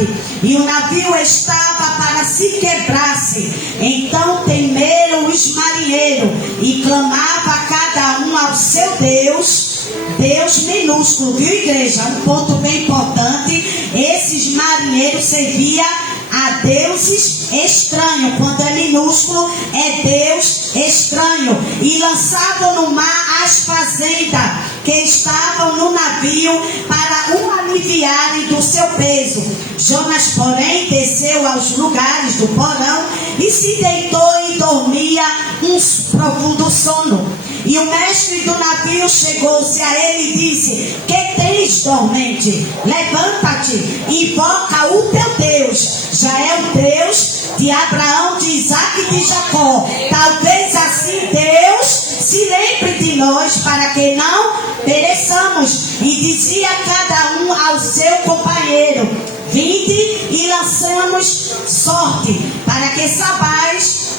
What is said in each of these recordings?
tempestade, e o navio estava para se quebrar-se. Então temeram os marinheiros, e clamava cada um ao seu Deus, Deus minúsculo, viu, igreja? Um ponto bem importante: esses marinheiros serviam a deuses estranhos. Quando é minúsculo, é Deus estranho. E lançavam no mar as fazendas que estavam no navio, para o aliviarem do seu peso. Jonas, porém, desceu aos lugares do porão e se deitou e dormia um profundo sono. E o mestre do navio chegou-se a ele e disse: que tens, dormente? Levanta-te, invoca o teu Deus. Já é o Deus de Abraão, de Isaac e de Jacó. Talvez assim Deus se lembre de nós, para que não pereçamos. E dizia cada um ao seu companheiro: vinde e lançamos sorte, para que saibais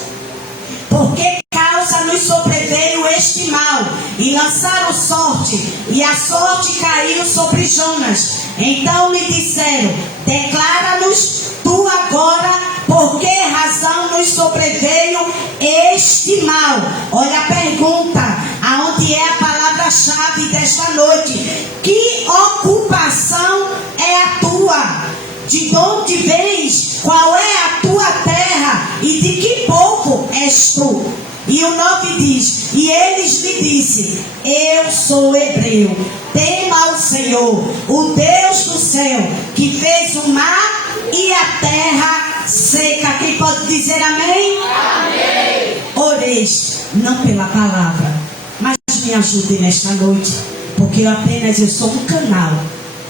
por que causa nos sobreveio este mal. E lançaram sorte, e a sorte caiu sobre Jonas. Então lhe disseram: declara-nos tu agora por que razão nos sobreveio este mal. Olha a pergunta, aonde é a palavra-chave desta noite: que ocupação é a tua? De onde vens? Qual é a tua terra? E de que povo és tu? E o 9 diz: e eles lhe disse: eu sou hebreu. Tema o Senhor, o Deus do céu, que fez o mar e a terra seca. Quem pode dizer amém? Amém. Oreis, não pela palavra, mas me ajude nesta noite, porque eu sou um canal.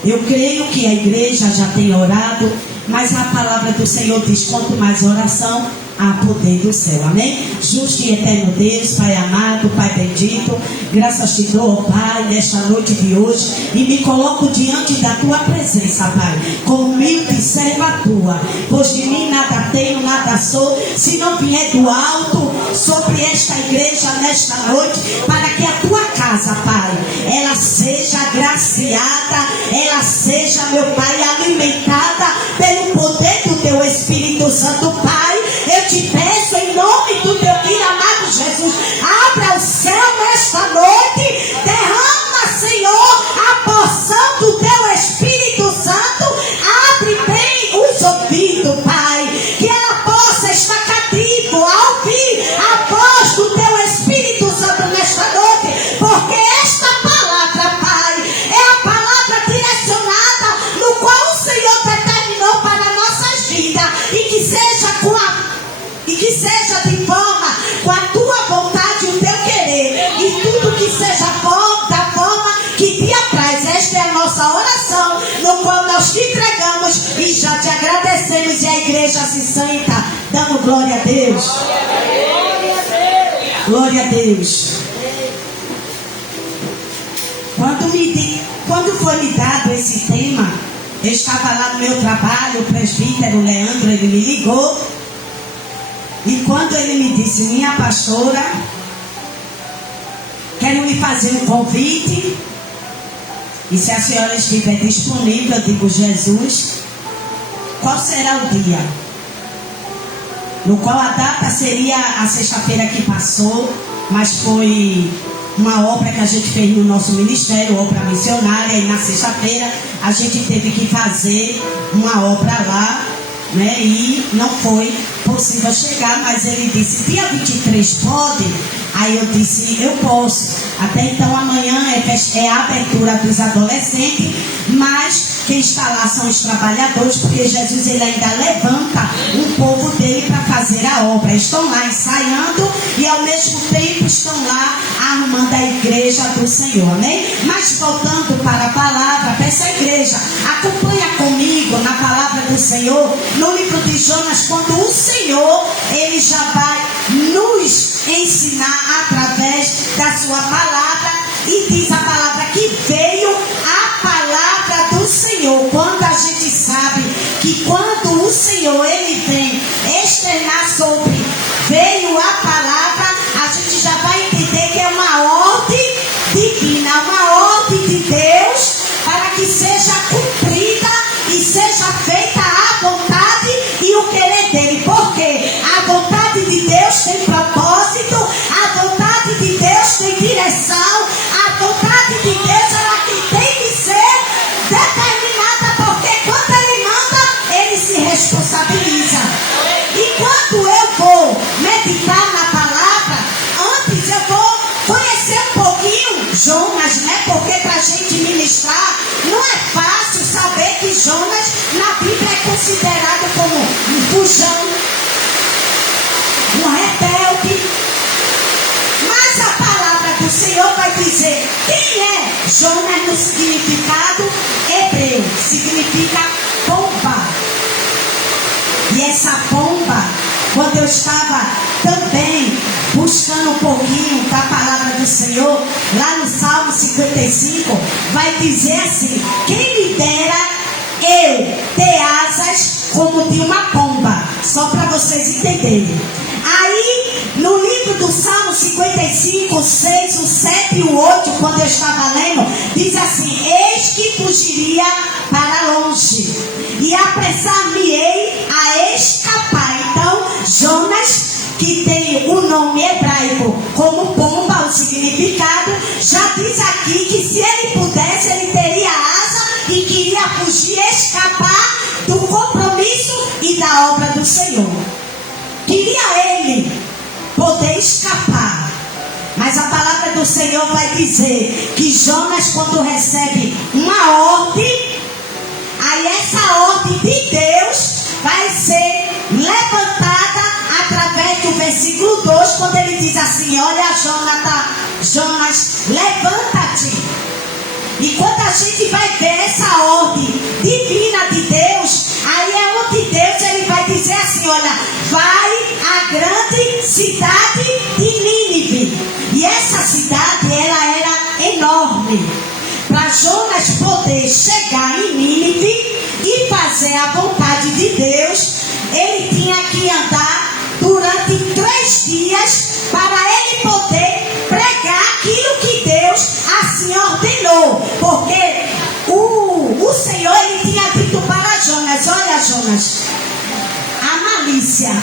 Eu creio que a igreja já tem orado, mas a palavra do Senhor diz: quanto mais oração, há poder do céu. Amém? Justo e eterno Deus, Pai amado, Pai bendito, graças te dou, Pai, nesta noite de hoje, e me coloco diante da tua presença, Pai, como humilde serva tua, pois de mim nada tenho, nada sou, se não vier do alto sobre esta igreja nesta noite, para que a tua casa, Pai, ela seja agraciada, ela seja, meu Pai, alimentada pelo poder do teu Espírito Santo. Pai, eu te peço em nome do teu filho amado Jesus, abra o céu nesta noite, derrama, Senhor, a porção do teu Espírito Santo, abre bem os ouvidos, Pai, que ela possa estar cativa a ouvir a voz do teu Espírito Santo nesta noite, porque esta palavra, Pai, é a palavra direcionada no qual o Senhor determinou para nossas vidas, e que seja de forma com a tua vontade, o teu querer, e tudo que seja da forma que te apraz. Esta é a nossa oração, no qual nós te entregamos e já te agradecemos, e a igreja se senta dando glória a Deus. Glória a Deus. Quando foi me dado esse tema, eu estava lá no meu trabalho, o presbítero Leandro, ele me ligou. E quando ele me disse: minha pastora, quero lhe fazer um convite, e se a senhora estiver disponível, eu digo: Jesus, qual será o dia? No qual a data seria a sexta-feira que passou, mas foi uma obra que a gente fez no nosso ministério, obra missionária, e na sexta-feira a gente teve que fazer uma obra lá, né? E não foi possível chegar, mas ele disse: dia 23 pode? Aí eu disse: eu posso. Até então amanhã é a abertura dos adolescentes, mas quem está lá são os trabalhadores, porque Jesus ele ainda levanta um povo dele para fazer a obra. Estão lá ensaiando e ao mesmo tempo estão lá arrumando a igreja do Senhor, amém? Mas voltando para a palavra, peço à igreja, acompanha comigo na palavra do Senhor, no livro de Jonas, quando o Senhor ele já vai nos ensinar através da sua palavra, e diz a palavra que veio a palavra do Senhor. Quando a gente sabe que quando o Senhor ele vem externar sobre veio a palavra, a gente já vai entender que é uma ordem divina, uma ordem de Deus, para que seja cumprida e seja feita a considerado como um fujão, um rebelde. Mas a palavra do Senhor vai dizer quem é Jonas no significado hebreu. Significa pomba. E essa pomba, quando eu estava também buscando um pouquinho da palavra do Senhor, lá no Salmo 55, vai dizer assim: quem me dera eu ter asas como de uma pomba. Só para vocês entenderem. Aí, no livro do Salmo 55, 6, o 7 e o 8, quando eu estava lendo, diz assim: eis que fugiria para longe e apressar-me-ei a escapar. Então, Jonas, que tem o nome hebraico como pomba, o significado, já diz aqui que se ele pudesse, ele teria asa e queria fugir, escapar do compromisso e da obra do Senhor. Queria ele poder escapar. Mas a palavra do Senhor vai dizer que Jonas, quando recebe uma ordem, aí essa ordem de Deus vai ser levantada através do versículo 2, quando ele diz assim: olha, Jonas, levanta-te. E quando a gente vai ver essa ordem divina de Deus, aí é onde Deus ele vai dizer assim: olha, vai à grande cidade de Nínive. E essa cidade, ela era enorme. Para Jonas poder chegar em Nínive e fazer a vontade de Deus, ele tinha que andar durante 3 dias para ele poder pregar aquilo que Deus assim ordenou. Porque o Senhor ele tinha dito para Jonas: olha, Jonas, a malícia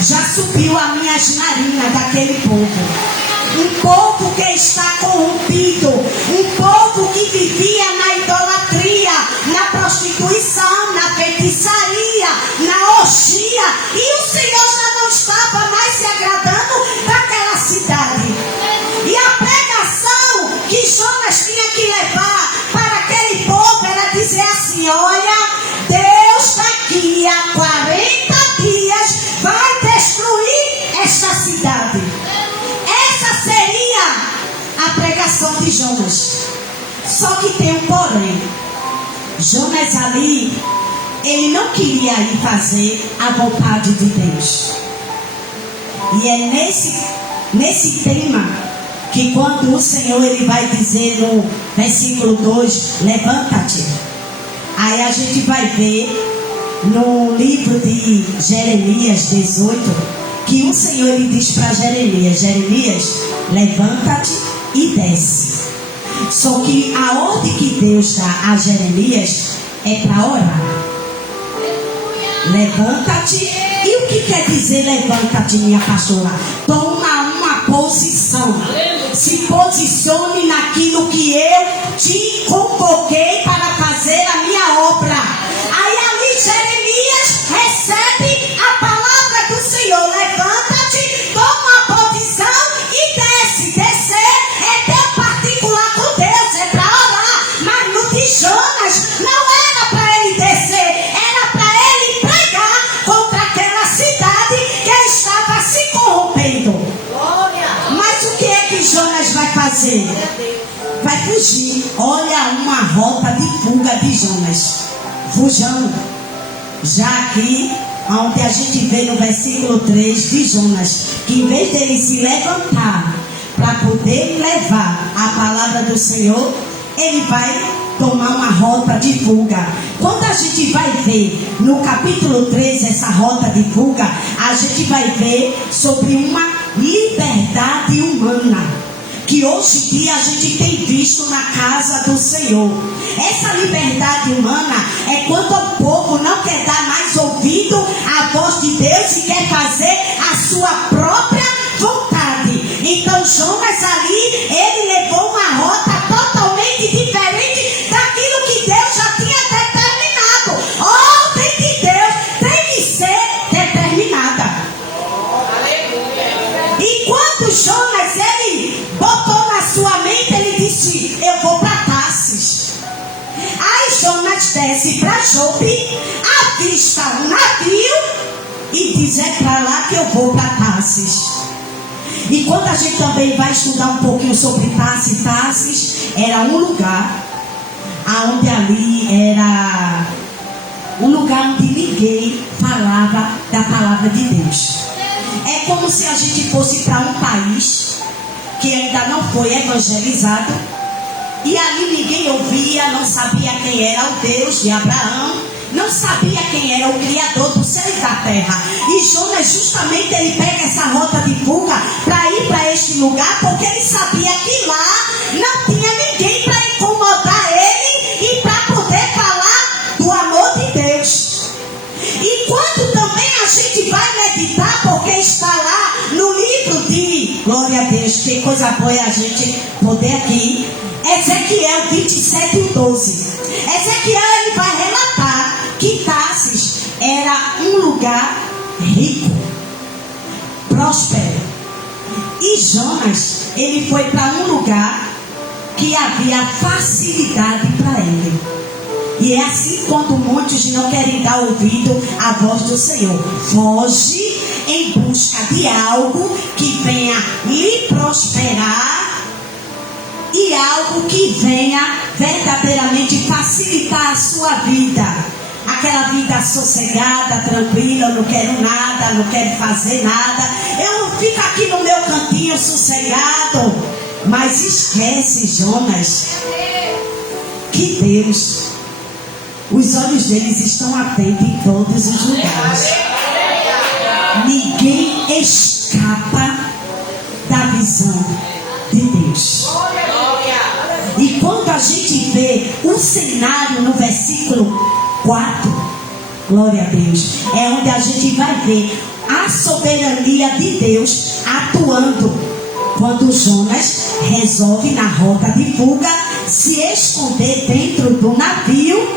já subiu a minhas narinas daquele povo. Um povo que está corrompido, um povo que vivia na idolatria, na prostituição, na feitiçaria, na orgia, e o Senhor já não estava mais se agradando daquela cidade. E a pregação que Jonas tinha que levar para aquele povo era dizer assim: olha, Deus daqui a 40 dias vai destruir esta cidade. Essa seria a pregação de Jonas. Só que tem um porém. Jonas ali, ele não queria ir fazer a vontade de Deus. E é nesse tema que quando o Senhor ele vai dizer no versículo 2, levanta-te. Aí a gente vai ver no livro de Jeremias 18, que o Senhor ele diz para Jeremias: Jeremias, levanta-te e desce. Só que a ordem que Deus dá a Jeremias é para orar. Levanta-te. E o que quer dizer levanta-te, minha pastora? Toma uma posição. Se posicione naquilo que eu te convoquei para fazer a minha obra. Aí ali Jeremias recebe a palavra do Senhor: levanta-te, toma a posição e desce. Descer é teu particular com Deus, é para orar. Mas no de Jonas não era para ele descer, era para ele pregar contra aquela cidade que estava se corrompendo. Mas o que é que Jonas vai fazer? Vai fugir. Olha uma rota de fuga de Jonas. Fujão. Já aqui, onde a gente vê no versículo 3 de Jonas, que em vez dele se levantar para poder levar a palavra do Senhor, ele vai tomar uma rota de fuga. Quando a gente vai ver no capítulo 13 essa rota de fuga, a gente vai ver sobre uma liberdade humana que hoje em dia a gente tem visto na casa do Senhor. Essa liberdade humana é quando o povo não quer dar mais ouvido à voz de Deus e quer fazer a sua própria vontade. Então Jonas ali, ele levou uma rota totalmente diferente daquilo que Deus já tinha determinado. A ordem de Deus tem que ser determinada. E quando Jonas, ele botou na sua mente, ele disse: eu vou para Tarsis. Aí Jonas desce para Jope. avistar um navio e diz: é para lá que eu vou, para Tarsis. E quando a gente também vai estudar um pouquinho sobre Tarsis, Tarsis era um lugar onde ali era um lugar onde ninguém falava da palavra de Deus. É como se a gente fosse para um país que ainda não foi evangelizado, e ali ninguém ouvia, não sabia quem era o Deus de Abraão, não sabia quem era o Criador do céu e da terra. E Jonas justamente ele pega essa rota de fuga para ir para este lugar, porque ele sabia que lá não tinha ninguém para incomodar ele e para poder falar do amor de Deus. E quando também a gente vai meditar, porque está lá no livro de, glória a Deus, que coisa boa é a gente poder aqui, Ezequiel 27:12. Ezequiel ele vai relatar que Tarsis era um lugar rico, próspero. E Jonas, ele foi para um lugar que havia facilidade para ele. E é assim quando muitos não querem dar ouvido à voz do Senhor. Foge em busca de algo que venha lhe prosperar e algo que venha verdadeiramente facilitar a sua vida. Aquela vida sossegada, tranquila, eu não quero nada, não quero fazer nada. Eu fico aqui no meu cantinho sossegado. Mas esquece, Jonas, que Deus, os olhos deles estão atentos em todos os lugares. Ninguém escapa da visão de Deus. E quando a gente vê o cenário no versículo 4, glória a Deus, é onde a gente vai ver a soberania de Deus atuando. Quando Jonas resolve na rota de fuga se esconder dentro do navio,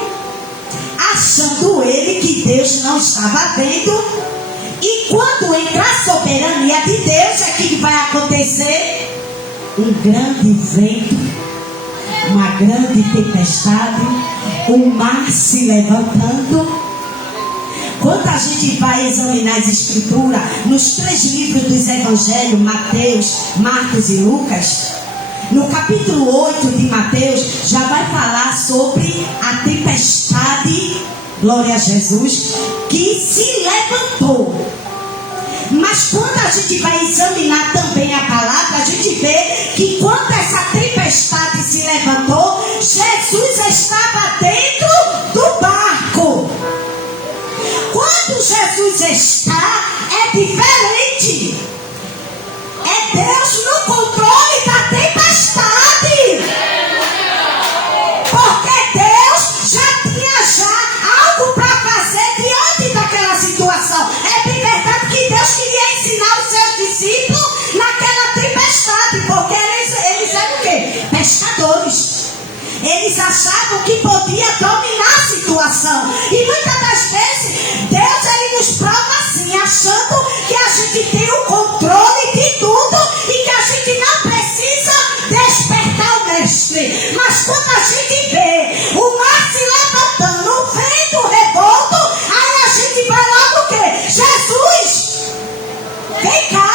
achando ele que Deus não estava vendo. E quando entra a soberania de Deus, é que vai acontecer um grande vento, uma grande tempestade, o mar se levantando. Quando a gente vai examinar as escrituras, nos 3 livros dos evangelhos, Mateus, Marcos e Lucas, no capítulo 8 de Mateus, já vai falar sobre a tempestade, glória a Jesus, que se levantou. Mas quando a gente vai examinar também a palavra, a gente vê que quando essa tempestade se levantou, Jesus estava dentro do barco. Quando Jesus está, é diferente. É Deus no controle da tempestade. Porque Deus já tinha algo para fazer diante daquela situação. É bem verdade que Deus queria ensinar os seus discípulos naquela tempestade, porque eles eram o quê? Pescadores. Eles achavam que podia dominar a situação. E muitas das vezes, Deus ele nos prova assim, achando que a gente tem o controle de tudo e que a gente não precisa despertar o mestre. Mas quando a gente vê o mar se levantando, o vento revolto, aí a gente vai logo o quê? Jesus, vem cá.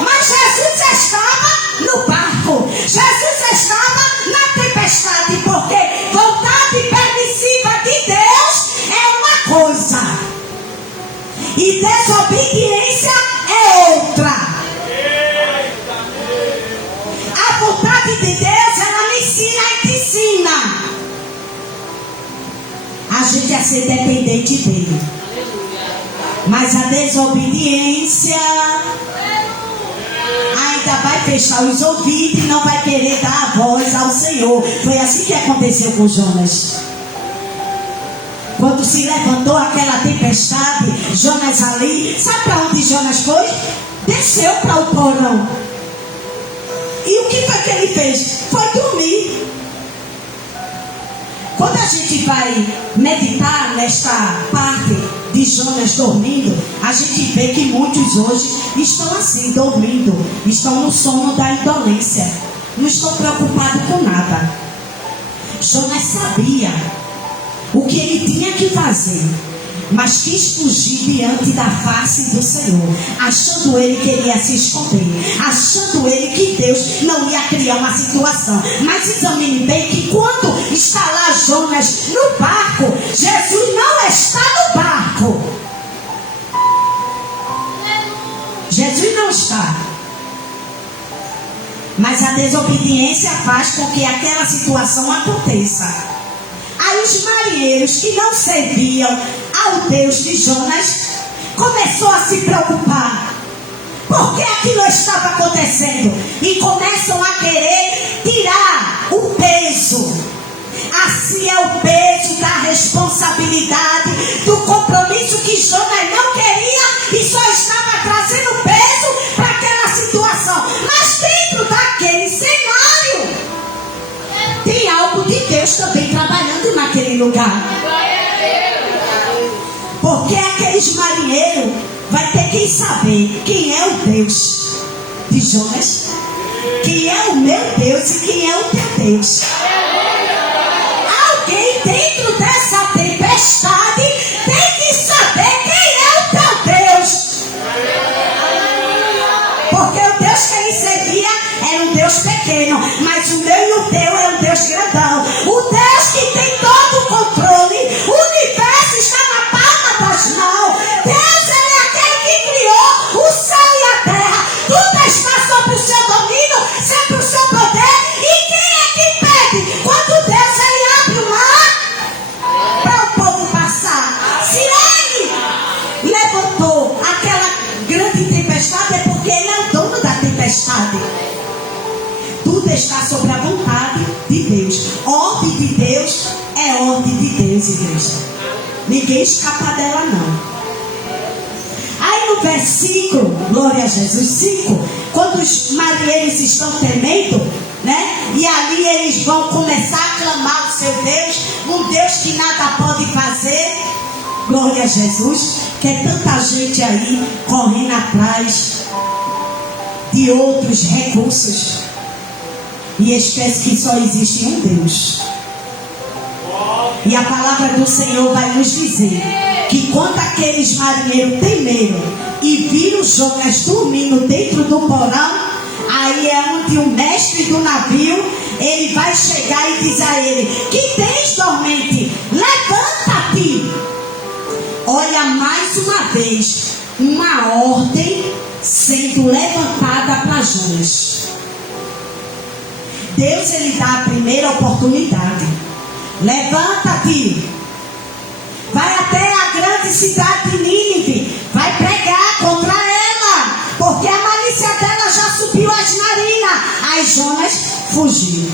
Mas Jesus estava no barco. Jesus estava na tempestade, porque vontade permissiva de Deus é uma coisa e desobediência é outra. A vontade de Deus, ela me ensina e te ensina a gente a ser dependente dele. Mas a desobediência ainda vai fechar os ouvidos e não vai querer dar a voz ao Senhor. Foi assim que aconteceu com Jonas. Quando se levantou aquela tempestade, Jonas ali, sabe para onde Jonas foi? Desceu para o porão. E o que foi que ele fez? Foi dormir. Quando a gente vai meditar nesta parte de Jonas dormindo, a gente vê que muitos hoje estão assim, dormindo, estão no sono da indolência, não estão preocupados com nada. Jonas sabia o que ele tinha que fazer, mas quis fugir diante da face do Senhor, achando ele que ele ia se esconder, achando ele que Deus não ia criar uma situação. Mas examine bem que quando está lá Jonas no barco, Jesus não está no barco. Jesus não está. Mas a desobediência faz com que aquela situação aconteça. Aí os marinheiros que não serviam ao Deus de Jonas começou a se preocupar. Por que aquilo estava acontecendo? E começam a querer tirar o peso. Assim é o peso da responsabilidade, do compromisso que Jonas não queria e só estava trazendo peso para aquela situação. Mas dentro daquele cenário tem algo de Deus também trabalhando naquele lugar. Porque aqueles marinheiros vai ter que saber quem é o Deus de Jonas, quem é o meu Deus e quem é o teu Deus. Alguém dentro dessa tempestade tem que saber quem é o teu Deus. Porque o Deus que ele servia era um Deus pequeno, mas o meu e o teu é um Deus grandão. O Deus que tem todo o controle, o universo está na palma das mãos. Deus, ele é aquele que criou o céu e a terra. Tudo está sob o seu domínio, sempre o seu poder. E quem é que pede quando Deus ele abre o mar para o povo passar? Se ele levantou aquela grande tempestade, é porque ele é o dono da tempestade. Tudo está sobre a vontade de Deus. Ordem de Deus é ordem de Deus, igreja. Ninguém escapa dela, não. Aí no versículo, glória a Jesus, 5, quando os marinheiros estão temendo, né? E ali eles vão começar a clamar o seu Deus, um Deus que nada pode fazer. Glória a Jesus, que é tanta gente aí correndo atrás de outros recursos e esquece que só existe um Deus. E a palavra do Senhor vai nos dizer que quando aqueles marinheiros temeram e viram Jonas dormindo dentro do porão, aí é onde o mestre do navio, ele vai chegar e diz a ele: que tens, dormente? Levanta-te. Olha, mais uma vez, uma ordem sendo levantada para Jonas. Deus, ele dá a primeira oportunidade. Levanta-te. Vai até a grande cidade de Nínive. Vai pregar contra ela, porque a malícia dela já subiu as narinas. Aí Jonas fugiu.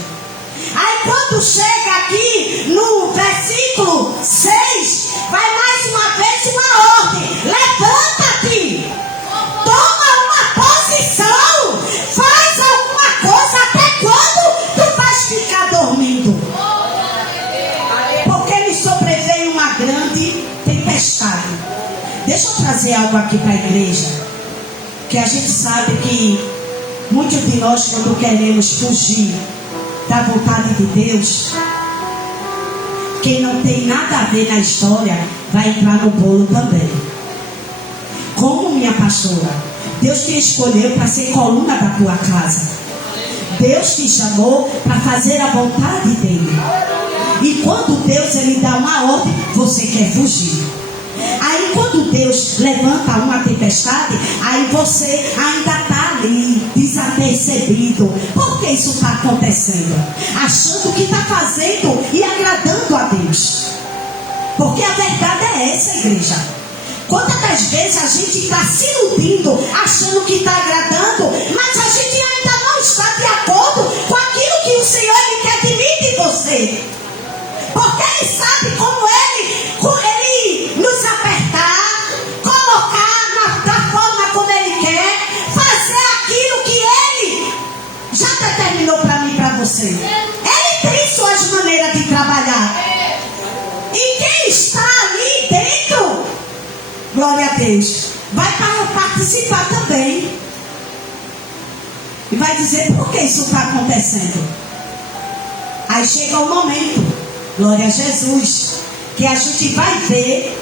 Aí quando chega aqui no versículo 6, vai mais uma vez uma ordem: levanta-te, toma uma posição, faz alguma coisa. Até quando tu vais ficar dormindo? Porque me sobreveio uma grande tempestade. Deixa eu trazer algo aqui para a igreja, que a gente sabe que muitos de nós, quando queremos fugir da vontade de Deus, quem não tem nada a ver na história vai entrar no bolo também. Como minha pastora, Deus te escolheu para ser coluna da tua casa. Deus te chamou para fazer a vontade dele. E quando Deus ele dá uma ordem, você quer fugir. Aí quando Deus levanta uma tempestade, aí você ainda está ali desapercebido. Por que isso está acontecendo? Achando que está fazendo e agradando a Deus. Porque a verdade é essa, igreja. Quantas das vezes a gente está se iludindo, achando que está agradando, mas a gente ainda não está de acordo com aquilo que o Senhor ele quer de mim e de você. Porque ele sabe como ele nos apertar, colocar da forma como ele quer, fazer aquilo que ele já determinou para mim e para você. Ele tem suas maneiras de trabalhar. E quem está ali dentro, glória a Deus, vai participar também. E vai dizer: por que isso está acontecendo? Aí chega o momento, glória a Jesus, que a gente vai ver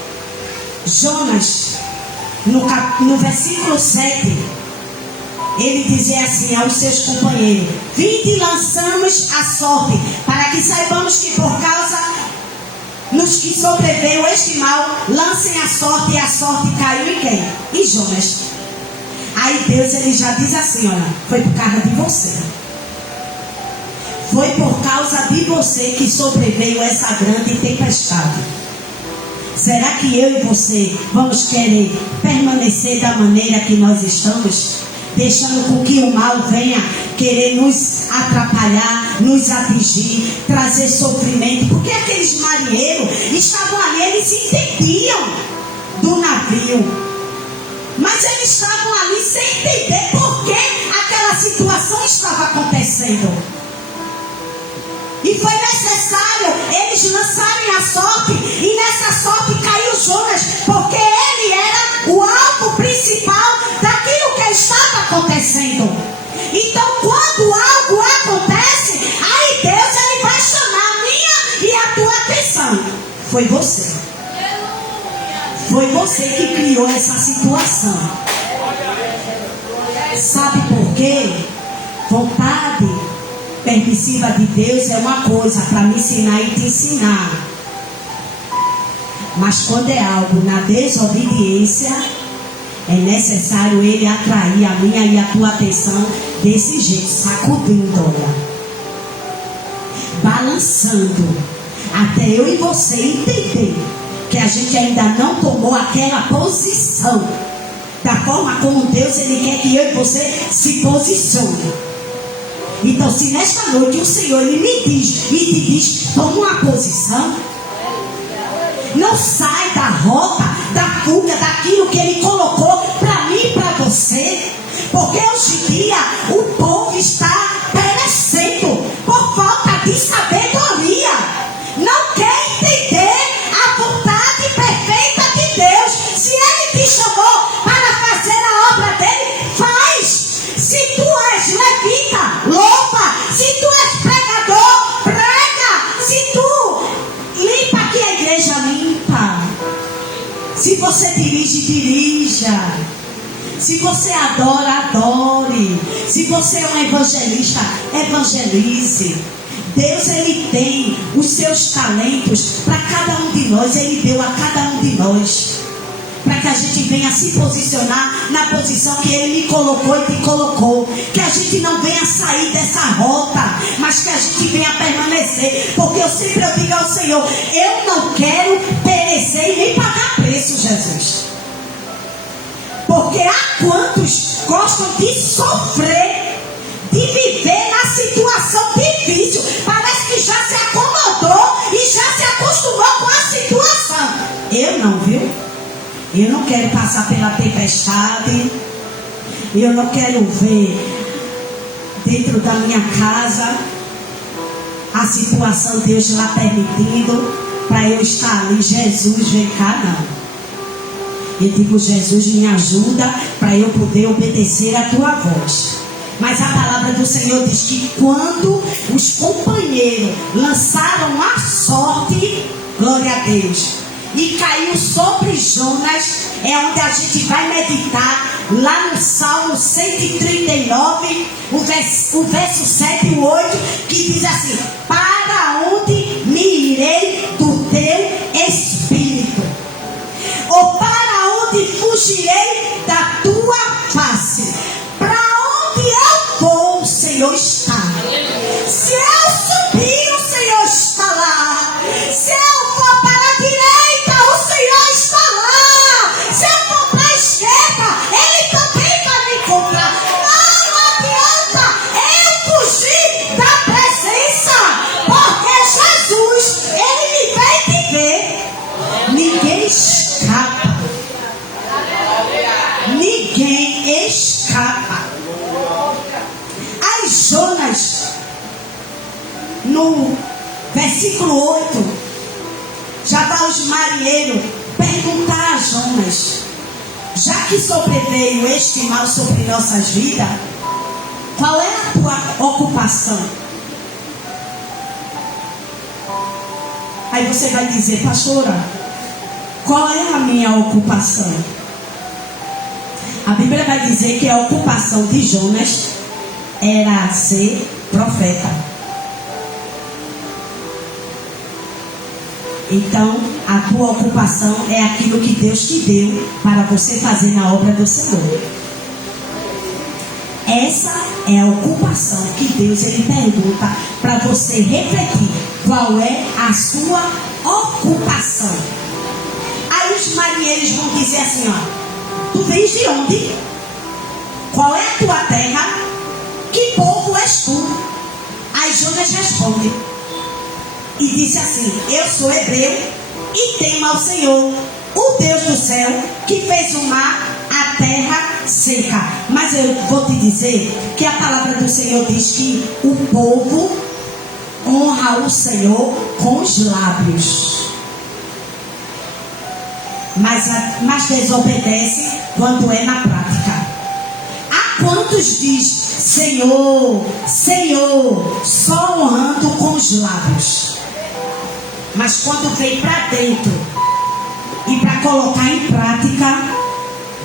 Jonas, no versículo 7, ele dizia assim aos seus companheiros: vinde e lançamos a sorte, para que saibamos que por causa nos que sobreveio este mal, lancem a sorte, e a sorte caiu em quem? Em Jonas. Aí Deus, ele já diz assim: olha, foi por causa de você. Foi por causa de você que sobreveio essa grande tempestade. Será que eu e você vamos querer permanecer da maneira que nós estamos? Deixando com que o mal venha querer nos atrapalhar, nos atingir, trazer sofrimento. Porque aqueles marinheiros estavam ali, eles se entendiam do navio. Mas eles estavam ali sem entender por que aquela situação estava acontecendo. E foi necessário eles lançarem a sorte, e nessa sorte caiu Jonas, porque ele era o alvo principal daquilo que estava acontecendo. Então, quando algo acontece, aí Deus, ele vai chamar a minha e a tua atenção. Foi você. Foi você que criou essa situação. Sabe por quê? Vontade permissiva de Deus é uma coisa para me ensinar e te ensinar. Mas quando é algo na desobediência, é necessário ele atrair a minha e a tua atenção desse jeito, sacudindo, olha, balançando, até eu e você entender que a gente ainda não tomou aquela posição da forma como Deus, ele quer que eu e você se posicione. Então, se nesta noite o Senhor, ele me diz e te diz: toma uma posição, não sai da rota, da fuga, daquilo que ele colocou para mim e para você. Porque hoje em dia o povo está perecendo por falta de sabedoria. Não quer entender a vontade perfeita de Deus. Se ele te chamou para fazer a obra dele, faz. Se tu és levita, louva. Se tu és pregador, prega. Se tu limpa aqui a igreja, limpa. Se você dirige, dirija. Se você adora, adore. Se você é um evangelista, evangelize. Deus, ele tem os seus talentos para cada um de nós. Ele deu a cada um de nós, para que a gente venha se posicionar na posição que ele me colocou e te colocou. Que a gente não venha sair dessa rota, mas que a gente venha permanecer. Porque eu sempre digo ao Senhor: eu não quero perecer e nem pagar preço, Jesus. Porque há quantos gostam de sofrer, de viver na situação difícil. Parece que já se acomodou e já se acostumou com a situação. Eu não, viu? Eu não quero passar pela tempestade. Eu não quero ver dentro da minha casa a situação, Deus lá permitindo, para eu estar ali. Jesus, vem cá, não. Eu digo: Jesus, me ajuda para eu poder obedecer a tua voz. Mas a palavra do Senhor diz que quando os companheiros lançaram a sorte, glória a Deus, e caiu sobre Jonas, é onde a gente vai meditar lá no Salmo 139, o verso 7 e 8, que diz assim: para onde me irei do teu espírito? Ou para onde fugirei da tua face? Para onde eu vou, o Senhor está. Se eu subir, o Senhor está lá. Se eu for para a direita, o Senhor está lá. Se eu for para a esquerda, ele também vai me encontrar. Não adianta eu fugir da presença, porque Jesus, ele me vem te ver. Ninguém escapa. Ninguém escapa. Aí Jonas, no versículo 8, já vai os marinheiros perguntar a Jonas: já que sobreveio este mal sobre nossas vidas, qual é a tua ocupação? Aí você vai dizer, pastora, qual é a minha ocupação? A Bíblia vai dizer que a ocupação de Jonas era ser profeta. Então, a tua ocupação é aquilo que Deus te deu para você fazer na obra do Senhor. Essa é a ocupação que Deus ele pergunta para você refletir. Qual é a sua ocupação? Aí os marinheiros vão dizer assim, ó, tu vens de onde? Qual é a tua terra? Que povo és tu? Aí Jonas responde e disse assim, eu sou hebreu e temo ao Senhor, o Deus do céu, que fez o mar, a terra seca. Mas eu vou te dizer que a palavra do Senhor diz que o povo honra o Senhor com os lábios, mas desobedece quando é na prática. Há quantos diz Senhor, Senhor, só honrando com os lábios, mas quando vem para dentro e para colocar em prática,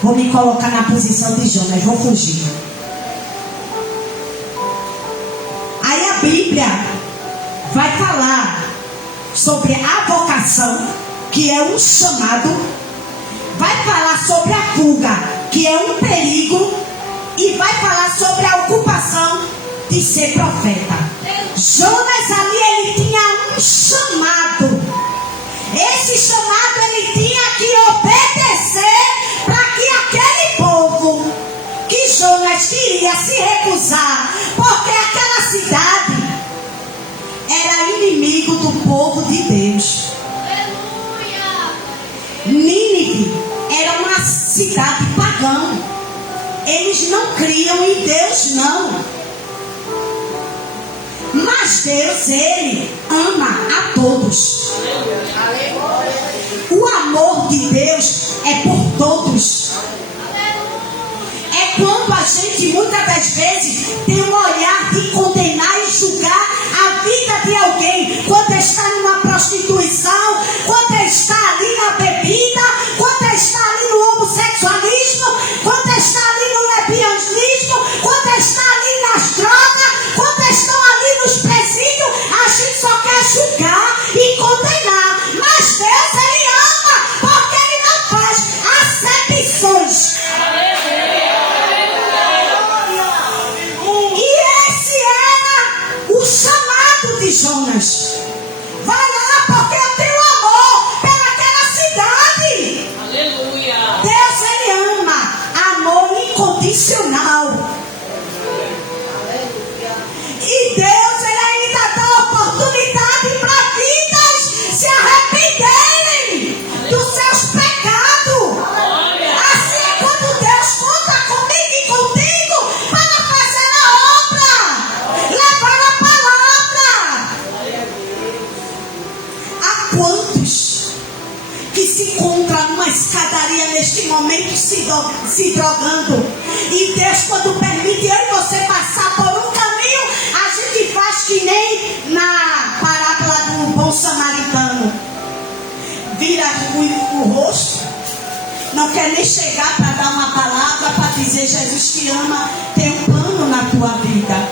vou me colocar na posição de Jonas, vou fugir. Aí a Bíblia vai falar sobre a vocação, que é um chamado, vai falar sobre a fuga, que é um perigo, e vai falar sobre a ocupação de ser profeta. Jonas ali, ele tinha um chamado. Esse chamado ele tinha que obedecer para que aquele povo que Jonas queria se recusar, porque aquela cidade era inimigo do povo de Deus. Nínive era uma cidade pagã. Eles não criam em Deus, não. Mas Deus, ele ama a todos. O amor de Deus é por todos. É quando a gente muitas das vezes tem um olhar de condenar e julgar a vida de alguém, quando está numa prostituição, quando está ali na bebida, quando está ali no homossexualismo, quando está ali no lesbianismo, quando está ali nas drogas, quando estão ali nos presídios, a gente só quer julgar e condenar. Mas Deus, ele ama, porque ele não faz acepções. O chamado de Jonas, vai lá porque eu tenho amor pelaquela cidade. Aleluia. Deus, ele ama, amor incondicional. Aleluia. E Deus, ele ainda dá oportunidade para vidas se arrependerem dos seus pecados. Aleluia. Assim é quando Deus conta comigo e contigo para fazer a obra, levar a quantos que se encontram numa escadaria neste momento se drogando, e Deus, quando permite eu e você passar por um caminho, a gente faz que nem na parábola do bom samaritano, vira o rosto, não quer nem chegar para dar uma palavra, para dizer Jesus te ama, tem um plano na tua vida.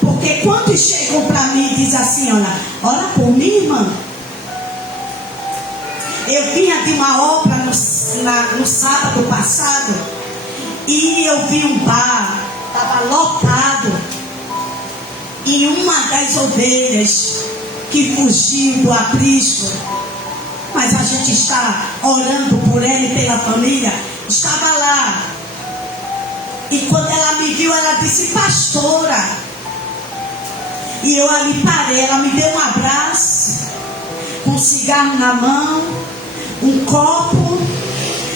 Porque quantos chegam para mim e dizem assim, ora por mim, irmã. Eu vinha de uma obra no sábado passado e eu vi um bar, estava lotado, e uma das ovelhas que fugiu do aprisco, mas a gente está orando por ela e pela família, estava lá. E quando ela me viu, ela disse, pastora. E eu ali parei, ela me deu um abraço, com um cigarro na mão, um copo,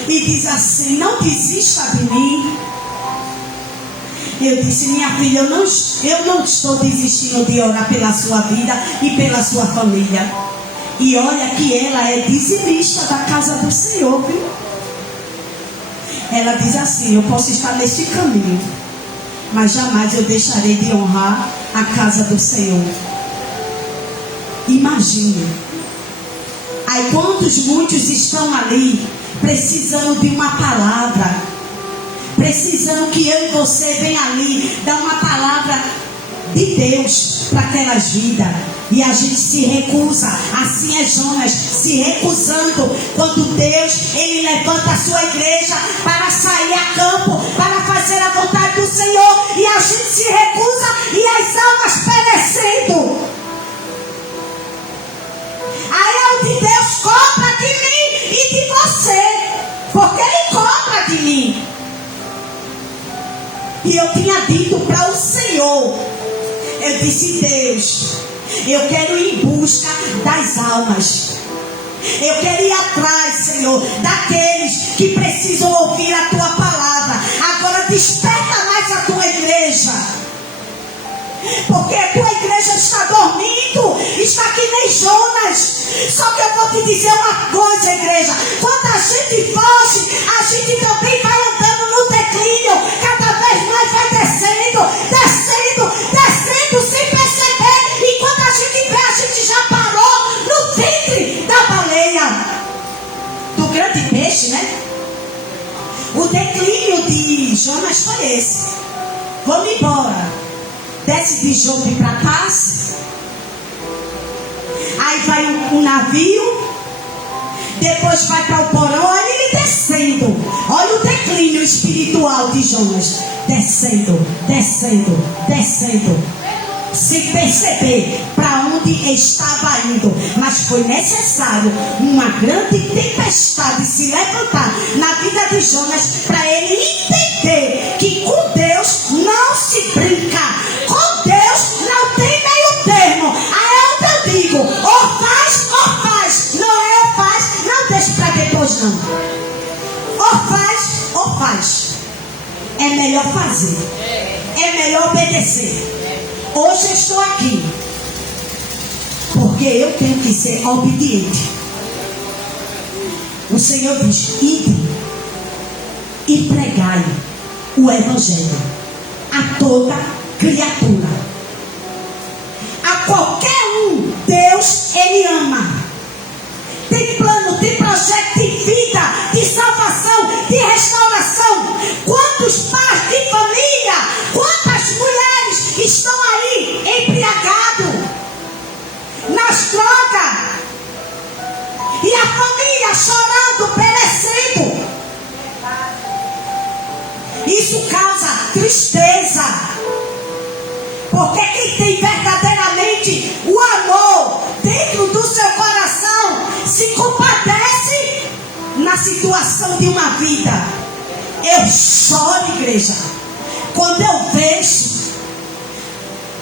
e diz assim, não desista de mim. Eu disse, minha filha, eu não estou desistindo de orar pela sua vida e pela sua família. E olha que ela é dizimista da casa do Senhor, viu? Ela diz assim, eu posso estar neste caminho, mas jamais eu deixarei de honrar a casa do Senhor. Imagine Aí muitos estão ali precisando de uma palavra, precisando que eu e você venha ali dar uma palavra de Deus para aquelas vidas. E a gente se recusa. Assim é Jonas se recusando quando Deus ele levanta a sua igreja para sair a campo, para fazer a vontade do Senhor, e a gente se recusa e as almas perecendo. Aí é onde Deus cobra de mim e de você, porque Ele cobra de mim. E eu tinha dito para o Senhor, eu disse: Deus, eu quero ir em busca das almas. Eu quero ir atrás, Senhor, daqueles que precisam ouvir a Tua palavra. Agora desperta mais a Tua igreja, porque a Tua igreja está dormindo, está que nem Jonas. Só que eu vou te dizer uma coisa, igreja: quando a gente foge, a gente também vai andando no declínio. Cada vez mais vai descendo, descendo, descendo sem perceber. E quando a gente vê, a gente já parou no ventre da baleia, do grande peixe, né? O declínio de Jonas foi esse: vamos embora. Desce de Jope para Paz. Aí vai um navio. Depois vai para o porão. Olha ele descendo. Olha o declínio espiritual de Jonas. Descendo, descendo, descendo, sem perceber para onde estava indo. Mas foi necessário uma grande tempestade se levantar na vida de Jonas para ele entender que com Deus não se brinca. Com Deus não tem meio termo. Aí é onde eu digo: ou faz, ou faz. Não é ou faz, não deixe para depois não. Ou faz, ou faz. É melhor fazer. É melhor obedecer. Hoje eu estou aqui porque eu tenho que ser obediente. O Senhor diz: ide e pregai o Evangelho a toda criatura. A qualquer um, Deus, Ele ama. Tem plano, tem projeto de vida, de salvação, de restauração. Quantos pais de família, quantas mulheres estão aí embriagados nas drogas, e a família chorando, perecendo. Isso causa tristeza, porque quem tem verdadeiramente o amor dentro do seu coração se compadece na situação de uma vida. Eu choro, igreja, quando eu vejo,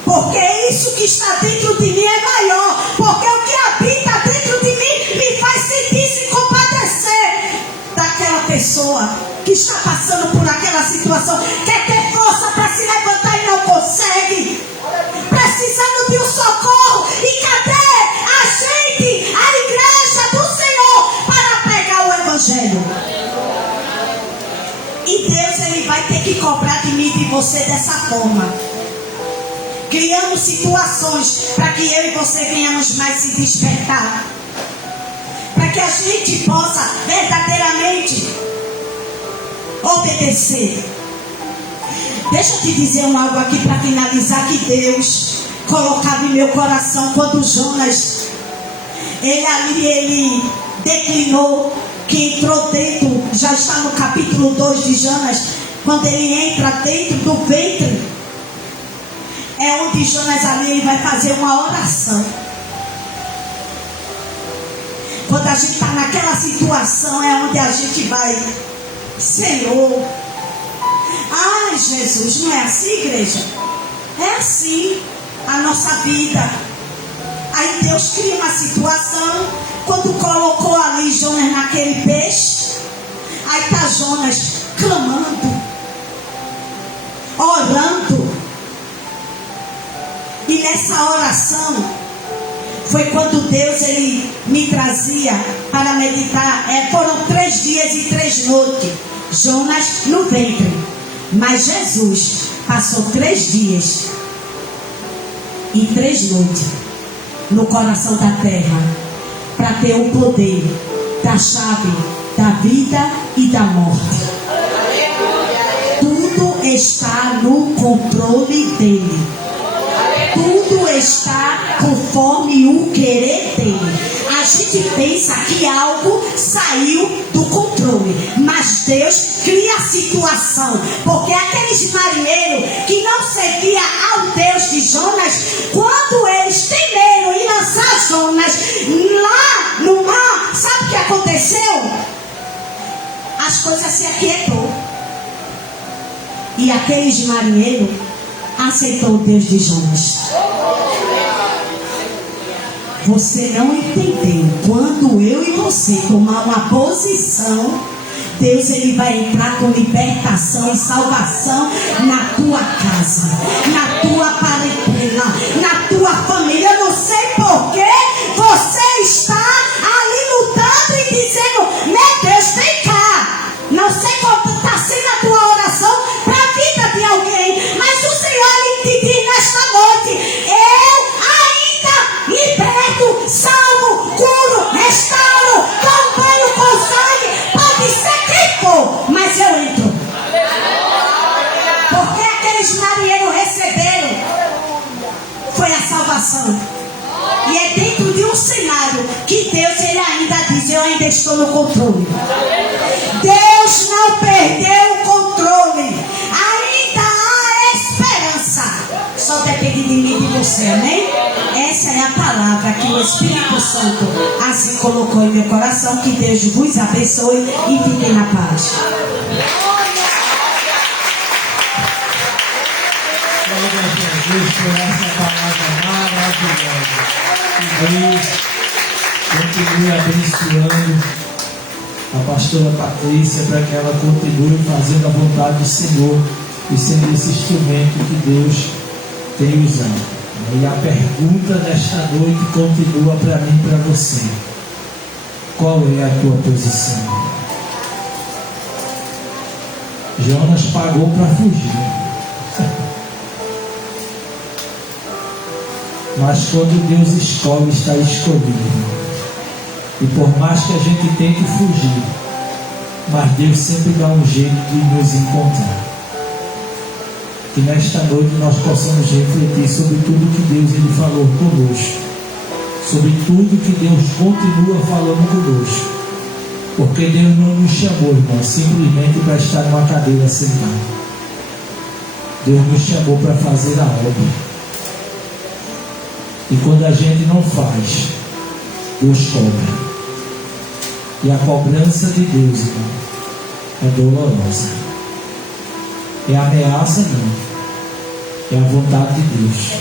porque isso que está dentro de mim é maior, porque o que habita dentro de mim me faz sentir, se compadecer daquela pessoa que está passando por aquela situação, quer ter força para se levantar e não consegue, precisando de um socorro. E cadê a gente, a igreja do Senhor, para pregar o Evangelho? E Deus, Ele vai ter que cobrar de mim e de você dessa forma, criando situações para que eu e você venhamos mais se despertar, para que a gente possa verdadeiramente obedecer. Deixa eu te dizer algo aqui para finalizar, que Deus colocava em meu coração quando Jonas, ele declinou, que entrou dentro, já está no capítulo 2 de Jonas, quando ele entra dentro do ventre, é onde Jonas ali ele vai fazer uma oração. Quando a gente está naquela situação, é onde a gente vai: Senhor, ai Jesus, não é assim, igreja? É assim a nossa vida. Aí Deus cria uma situação, quando colocou ali Jonas naquele peixe, aí está Jonas clamando, orando. E nessa oração foi quando Deus ele me trazia para meditar. Foram 3 dias e 3 noites Jonas no ventre, mas Jesus passou 3 dias e 3 noites no coração da terra, para ter o poder da chave da vida e da morte. Tudo está no controle dele. Tudo está conforme o querer dele. A gente pensa que algo saiu do controle, mas Deus cria a situação, porque aqueles marinheiros que não serviam ao Deus de Jonas, quando eles temeram em lançar Jonas lá no mar, sabe o que aconteceu? As coisas se aquietou. E aqueles marinheiros aceitou o Deus de Jonas. Você não entendeu. Quando eu e você tomar uma posição, Deus ele vai entrar com libertação e salvação na tua casa, na tua parentela, na tua família. Eu não sei porquê você está ali lutando e dizendo: meu Deus, vem cá. Não sei qual está sendo a tua oração para a vida de alguém, mas o Senhor ele te diz nesta noite: eu ainda liberto, salvo, curo, restauro, dou banho com sangue. Pode ser quem for, mas eu entro. Porque aqueles marinheiros receberam foi a salvação. E é dentro de um cenário que Deus ele ainda diz: eu ainda estou no controle. Deus não perdeu o controle. Ainda há esperança. Só depende de mim e de você, amém? Essa é a palavra que o Espírito Santo assim colocou em meu coração. Que Deus vos abençoe e fiquem na paz. Glória a Deus por essa palavra maravilhosa. Que Deus continue abençoando a pastora Patrícia para que ela continue fazendo a vontade do Senhor e sendo esse instrumento que Deus tem usado. E a pergunta desta noite continua para mim e para você: qual é a tua posição? Jonas pagou para fugir. Mas quando Deus escolhe, está escolhido. E por mais que a gente tente fugir, mas Deus sempre dá um jeito de nos encontrar. Que nesta noite nós possamos refletir sobre tudo que Deus ele falou conosco, sobre tudo que Deus continua falando conosco, porque Deus não nos chamou, irmão, simplesmente para estar numa cadeira sentado. Deus nos chamou para fazer a obra. E quando a gente não faz, Deus cobra. E a cobrança de Deus, irmão, é dolorosa. É ameaça, não. É a vontade de Deus.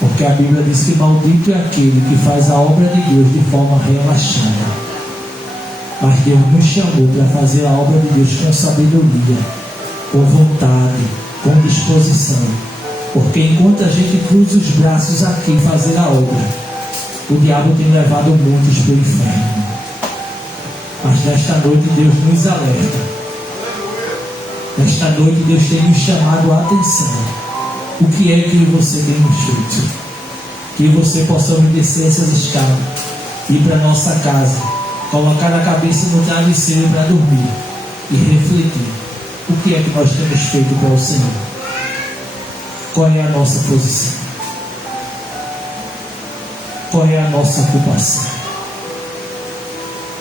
Porque a Bíblia diz que maldito é aquele que faz a obra de Deus de forma relaxada. Mas Deus nos chamou para fazer a obra de Deus com sabedoria, com vontade, com disposição. Porque enquanto a gente cruza os braços aqui fazer a obra, o diabo tem levado muitos para o inferno. Mas nesta noite Deus nos alerta. Nesta noite Deus tem nos chamado a atenção. O que é que você tem nos feito? Que você possa descer essas escadas, ir para a nossa casa, colocar a cabeça no travesseiro para dormir e refletir. O que é que nós temos feito para o Senhor? Qual é a nossa posição? Qual é a nossa ocupação?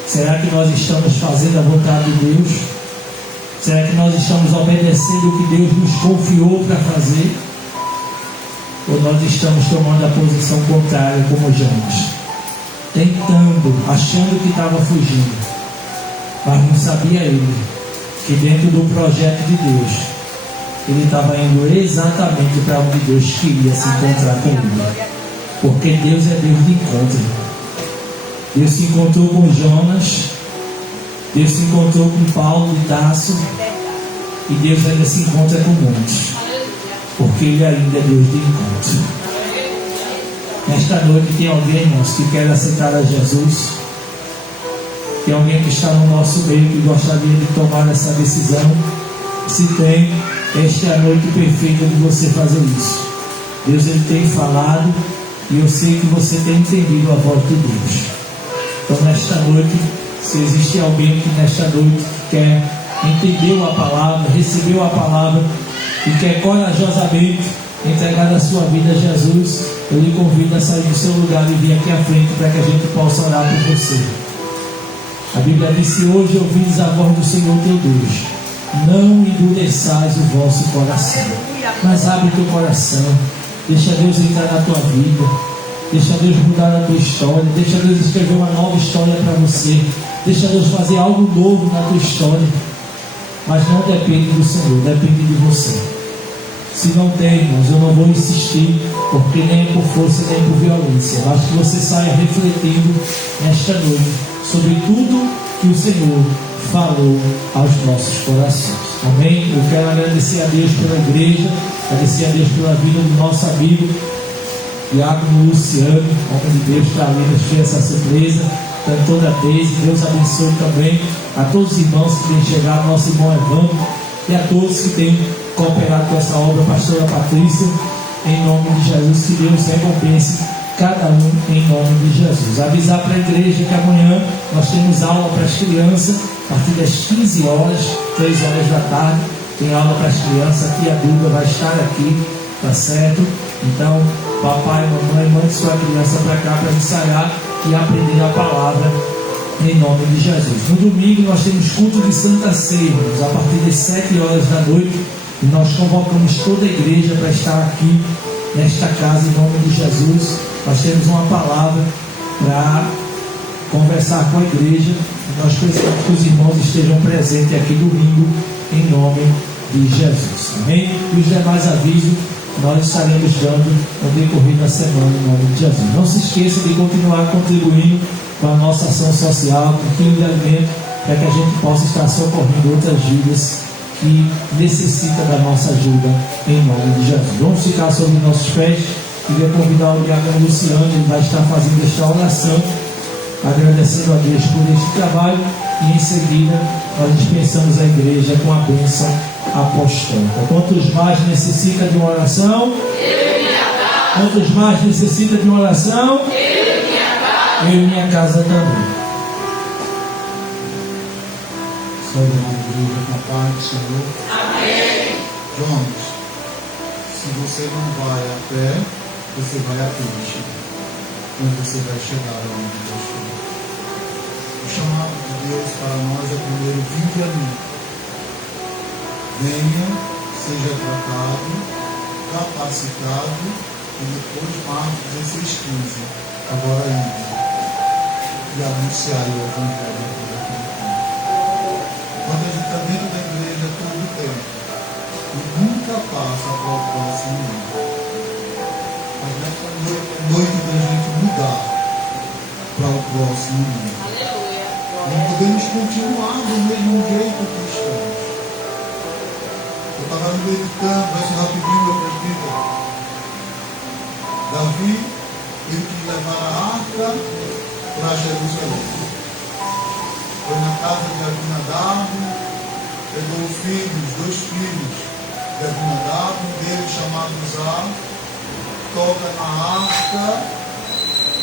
Será que nós estamos fazendo a vontade de Deus? Será que nós estamos obedecendo o que Deus nos confiou para fazer? Ou nós estamos tomando a posição contrária como Jonas? Tentando, achando que estava fugindo. Mas não sabia ele que dentro do projeto de Deus ele estava indo exatamente para onde Deus queria se encontrar com ele. Porque Deus é Deus de encontro. Deus se encontrou com Jonas, Deus se encontrou com Paulo de Tarso, e Deus ainda se encontra com muitos, porque Ele ainda é Deus de encontro. Nesta noite tem alguém, irmãos, que quer aceitar a Jesus? Tem alguém que está no nosso meio que gostaria de tomar essa decisão? Se tem, esta é a noite perfeita de você fazer isso. Deus ele tem falado, e eu sei que você tem entendido a voz de Deus. Então, nesta noite, se existe alguém que nesta noite quer entender a palavra, recebeu a palavra e quer corajosamente entregar a sua vida a Jesus, eu lhe convido a sair do seu lugar e vir aqui à frente para que a gente possa orar por você. A Bíblia diz: se hoje ouvides a voz do Senhor teu Deus, não endureçais o vosso coração, mas abre teu coração, deixa Deus entrar na tua vida, deixa Deus mudar a tua história, deixa Deus escrever uma nova história para você, deixa Deus fazer algo novo na tua história. Mas não depende do Senhor, depende de você. Se não tem, irmãos, eu não vou insistir, porque nem é por força nem por violência. Eu acho que você saia refletindo nesta noite sobre tudo que o Senhor falou aos nossos corações. Amém? Eu quero agradecer a Deus pela igreja, agradecer a Deus pela vida do nosso amigo Diácono Luciano, homem de Deus, para ali nos fez essa surpresa. Cantora Deise, Deus abençoe também a todos os irmãos que têm chegado, nosso irmão Evandro, e a todos que têm cooperado com essa obra, a pastora Patrícia, em nome de Jesus, que Deus recompense cada um em nome de Jesus. Avisar para a igreja que amanhã nós temos aula para as crianças, a partir das 15 horas, 3 horas da tarde, tem aula para as crianças, aqui a Duda vai estar aqui, tá certo? Então, papai, mamãe, mande sua criança para cá para ensaiar e aprender a palavra em nome de Jesus. No domingo nós temos culto de Santa Ceia, a partir das 7 horas da noite, e nós convocamos toda a igreja para estar aqui nesta casa em nome de Jesus. Nós temos uma palavra para conversar com a igreja, e nós precisamos que os irmãos estejam presentes aqui domingo em nome de Jesus. Amém? E os demais avisos nós estaremos dando no decorrer da semana em nome de Jesus. Não se esqueça de continuar contribuindo com a nossa ação social, com o quilo de alimento, para que a gente possa estar socorrendo outras vidas que necessitam da nossa ajuda em nome de Jesus. Vamos ficar sobre nossos pés. Queria convidar o Diácono Luciano, ele vai estar fazendo esta oração, agradecendo a Deus por este trabalho, e em seguida nós dispensamos a igreja com a bênção apostólica. Quantos mais necessitam de uma oração? Quantos mais necessitam de uma oração? Eu e minha casa também. Salve a igreja com a paz do Senhor. Amém. Jonas, se você não vai a pé, você vai a peixe. Então você vai chegar onde Deus quer. O chamado de Deus para nós é primeiro: vinde a mim. Venha, seja tratado, capacitado, e depois Marcos 16:15. Agora ide e anunciar o Evangelho de Deus. Quando a gente está dentro da igreja todo o tempo, e nunca passa para o próximo nível. Mas nessa noite é noite da gente mudar para o próximo nível. Não podemos continuar do mesmo jeito que estamos. Eu estava me meditando, vai ser rapidinho, meu presbítero. Davi teve que levar a arca para Jerusalém. Foi na casa de Abinadab, pegou o filho, os 2 filhos de Abinadab, um deles chamado Uzá, toca na arca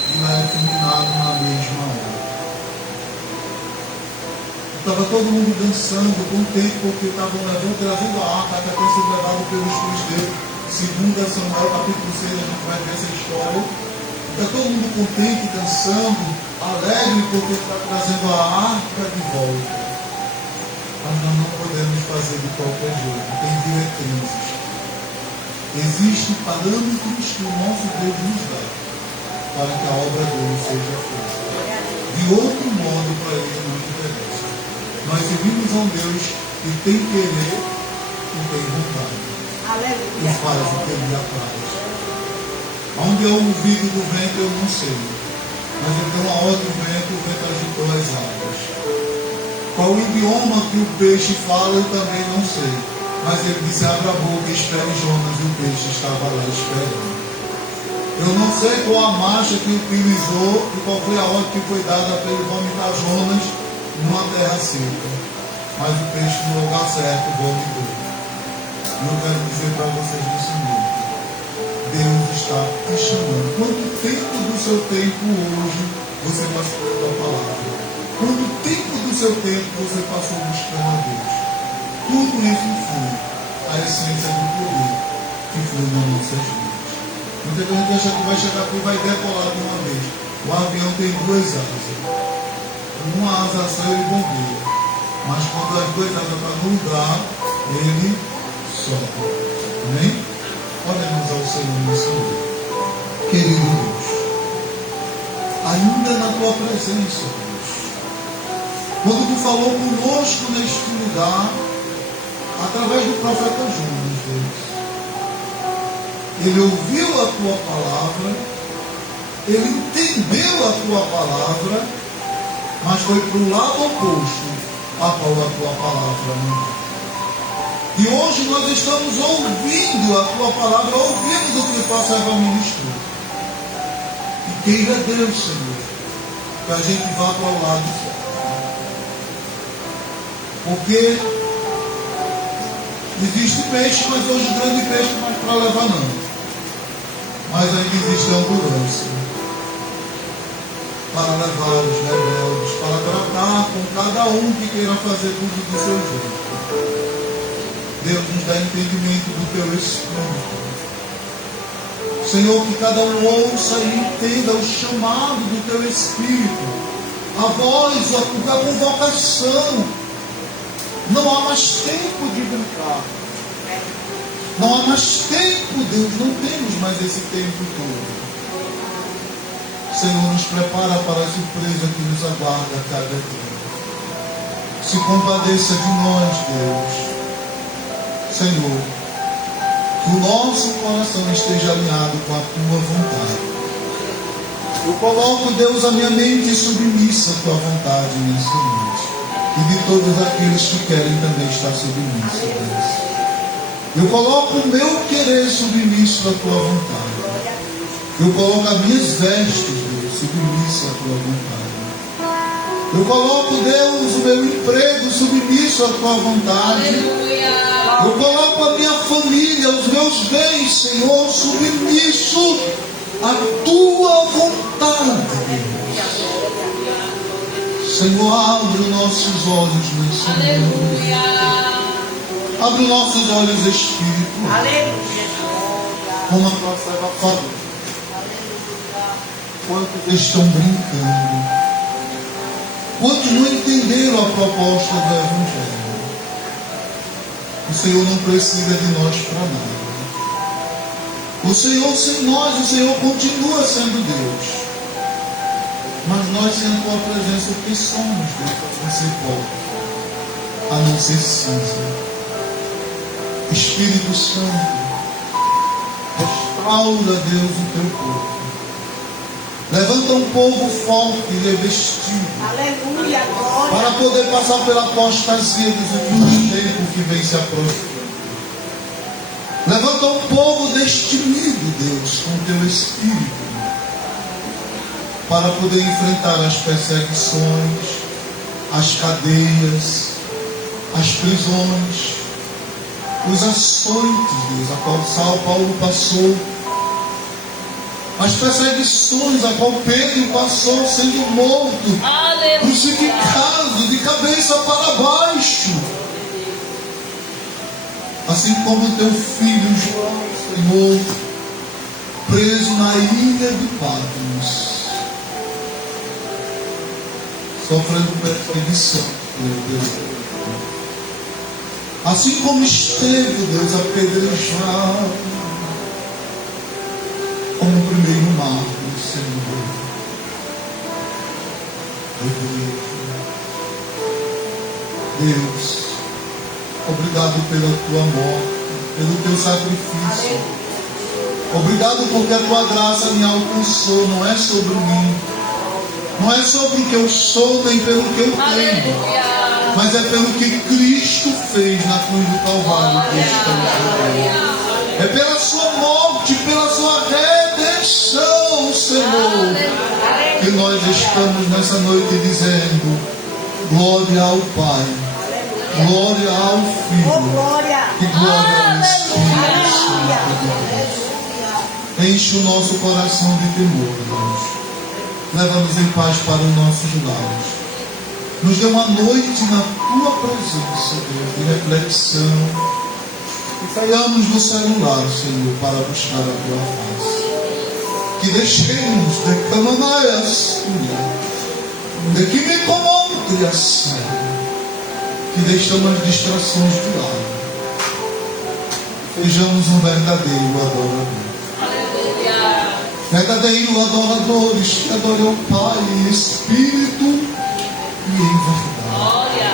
e lá é fulminado na mesma hora. Estava todo mundo dançando, contente, porque estavam trazendo a arca, até sendo levado pelos filisteus. Segundo Samuel, capítulo 6, a gente vai ver essa história. Está todo mundo contente, dançando, alegre, porque está trazendo a arca de volta. Mas nós não podemos fazer de qualquer jeito, tem diretrizes. Existem parâmetros que o nosso Deus nos dá para que a obra dele seja feita. De outro modo, para ele não interessa. Nós servimos a um Deus que tem querer e tem vontade. E faz o que ele apraz. Onde é o ouvido do vento eu não sei, mas ele deu uma hora do vento, o vento agitou as águas. Qual o idioma que o peixe fala eu também não sei, mas ele disse: abra a boca e espere Jonas, e o peixe estava lá esperando. Eu não sei qual a marcha que utilizou e qual foi a ordem que foi dada para ele vomitar Jonas numa terra seca, mas o peixe no lugar certo vomitou. E eu quero dizer para vocês nesse momento: Deus está te chamando. Quanto tempo do seu tempo hoje você passou pela palavra? Quanto tempo do seu tempo você passou buscando a Deus? Tudo isso influi a essência do poder que flui nas nossas vidas. Muita gente acha que vai chegar aqui e vai decolar de uma vez. O avião tem duas asas. Uma asa só ele bombeia. Mas quando as duas asas estão no lugar, ele sobe. Amém? Podemos ao Senhor nesse momento. Querido Deus, ainda na tua presença, Deus, quando tu falou conosco neste lugar, através do profeta Jonas, Deus, ele ouviu a tua palavra, ele entendeu a tua palavra, mas foi para o lado oposto a qual a tua palavra mandou. E hoje nós estamos ouvindo a tua palavra, ouvimos o que o tua serva ministrou. E queira Deus, Senhor, que a gente vá para o lado certo. Porque existe peixe, mas hoje grande peixe, mas para levar não. Mas ainda existe ambulância para levar os rebeldes, para tratar com cada um que queira fazer tudo do seu jeito. Deus, nos dá entendimento do teu Espírito. Senhor, que cada um ouça e entenda o chamado do teu Espírito, a voz, a convocação. Não há mais tempo de brincar. Não há mais tempo, Deus, não temos mais esse tempo todo. Senhor, nos prepara para a surpresa que nos aguarda a cada dia. Se compadeça de nós, Deus. Senhor, que o nosso coração esteja alinhado com a tua vontade. Eu coloco, Deus, a minha mente submissa à tua vontade nessa noite. E de todos aqueles que querem também estar submissos, Deus. Eu coloco o meu querer submisso à tua vontade. Eu coloco as minhas vestes, Deus, submisso à tua vontade. Eu coloco, Deus, o meu emprego submisso à tua vontade. Aleluia. Eu coloco a minha família, os meus bens, Senhor, submisso à tua vontade. Senhor, abre os nossos olhos nesse momento. Abre os nossos olhos espirituais. Como a tua serva falou. Quantos estão brincando? Quantos não entenderam a proposta do Evangelho? O Senhor não precisa de nós para nada. O Senhor sem nós, o Senhor continua sendo Deus. Mas nós, sem a tua presença, o que somos, Deus, para ser pobre? A não ser cinza. Espírito Santo, restaura, Deus, o teu povo. Levanta um povo forte e revestido. Aleluia, glória. Para poder passar pela apostasia dos últimos tempos que vem se aproximando. Levanta um povo destemido, Deus, com o teu Espírito. Para poder enfrentar as perseguições, as cadeias, as prisões, os açoites, Deus, a qual São Paulo passou. As perseguições a qual Pedro passou sendo morto, crucificado de cabeça para baixo. Assim como teu filho João, Senhor, preso na ilha de Patmos, sofrendo perseguição, meu Deus. Assim como esteve, Deus, apedrejado, como o primeiro mártir, Senhor. Deus, obrigado pela tua morte, pelo teu sacrifício. Obrigado porque a tua graça me alcançou. Não é sobre mim, não é sobre o que eu sou, nem pelo que eu tenho, mas é pelo que Cristo fez na cruz do Calvário que estamos vivendo. É pela sua morte, pela sua redenção, Senhor, que nós estamos nessa noite dizendo: glória ao Pai, glória ao Filho e glória ao Espírito Santo de Deus. Enche o nosso coração de temor, Deus. Leva-nos em paz para os nossos lares. Nos dê uma noite na tua presença, Deus, de reflexão. E saiamos do celular, Senhor, para buscar a tua face. Que deixemos de camanaias, de que me comande a sério. Que deixamos as distrações de lado. Sejamos um verdadeiro adorador. Aleluia. Verdadeiro adoradores que adoram o Pai em espírito e em verdade. Glória.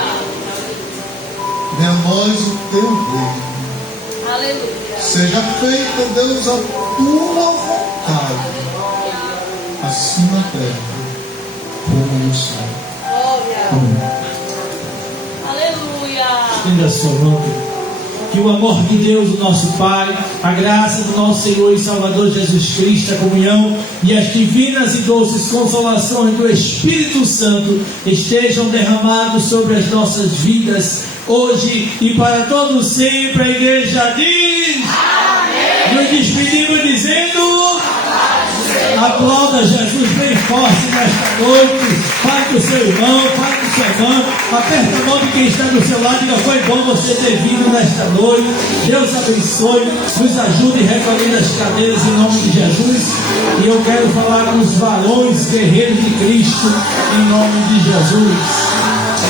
Venha a nós o teu reino. Aleluia. Seja feita, Deus, a tua vontade, assim na terra como no céu. Glória. Amém. Aleluia. Estenda a sua mão. Que o amor de Deus, o nosso Pai, a graça do nosso Senhor e Salvador Jesus Cristo, a comunhão e as divinas e doces consolações do Espírito Santo estejam derramados sobre as nossas vidas, hoje e para todo sempre. A igreja diz: amém. Nos despedimos dizendo: aplauda Jesus bem forte nesta noite. Fale com o seu irmão, fale com sua irmã, aperta a mão de quem está do seu lado e diga: foi bom você ter vindo nesta noite. Deus abençoe, nos ajude recolhendo as cadeiras em nome de Jesus. E eu quero falar com os varões guerreiros de Cristo em nome de Jesus.